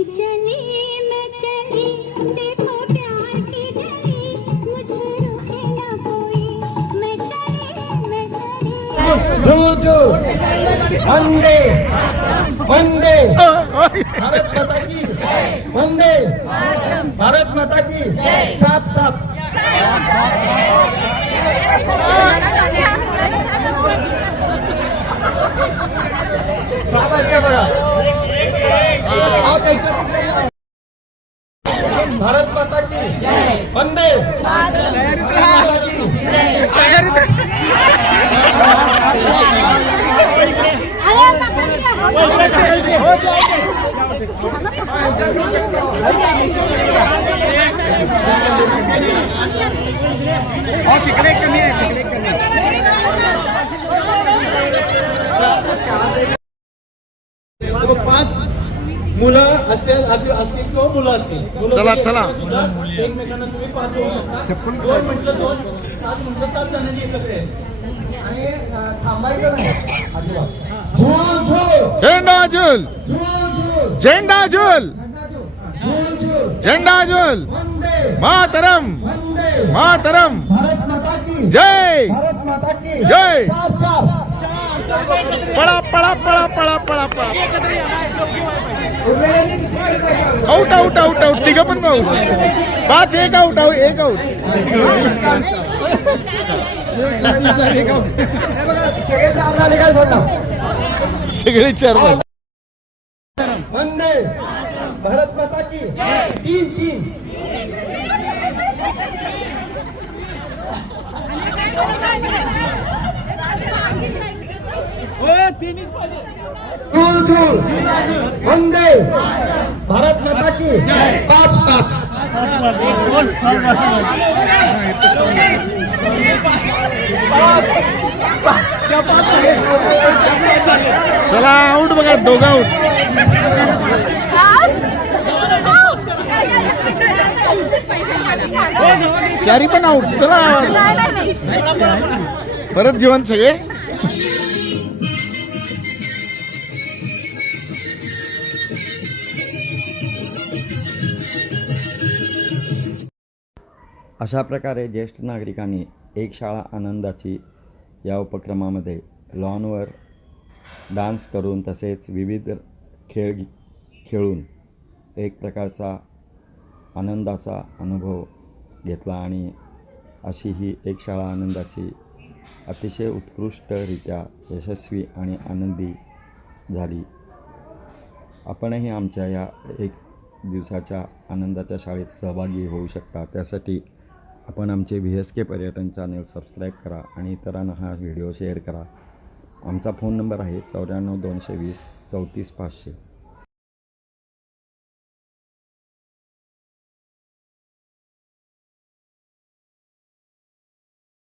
मैं चली देखो प्यार की गली मुझे रोके ना कोई मैं चली धूल धूल वंदे वंदे भारत माता की वंदे भारत माता की साथ साथ बघा भारत माता की वंदे भारत माता की तिकडे कमी आहे तिकडे कमी पाच मुलं असतील किंवा मुलं असतील चला चला एकमेकांना तुम्ही पाच होऊ शकता दोन म्हटलं दोन सात म्हटलं सात जणांनी एकत्र यायचं आणि थांबायचं नाही अजिबात झूल झूल झेंडा झूल झेंडा झूल झेंडा झूल वंदे मातरम वंदे मातरम भारत माता की जय भारत माता की जय चार चार पळा पळा पळा पळा पळा पळा आउट आउट आउट आउट तिघं पण आउट पाच एक आउट एक आउट सगळे चार वंदे भारत माता की तीन तीन धूल धूल वंदे भारत माता की पाच पाच चला आउट बघा दोघं आउट चारी पण आउट चला परत जीवन सगळे अशा प्रकारे ज्येष्ठ नागरिकांनी एक शाळा आनंदाची या उपक्रमामध्ये लॉनवर डान्स करून तसेच विविध खेळ खेळून एक प्रकारचा आनंदाचा अनुभव घेतला आणि अशी ही एक शाळा आनंदाची अतिशय उत्कृष्टरित्या यशस्वी आणि आनंदी झाली. आपणही आमच्या या एक दिवसाच्या आनंदाच्या शाळेत सहभागी होऊ शकता. त्यासाठी आपण आमचे VSK पर्यटन चॅनल सबस्क्राईब करा आणि इतरांना हा व्हिडिओ शेअर करा. आमचा फोन नंबर आहे 94 220 34 500.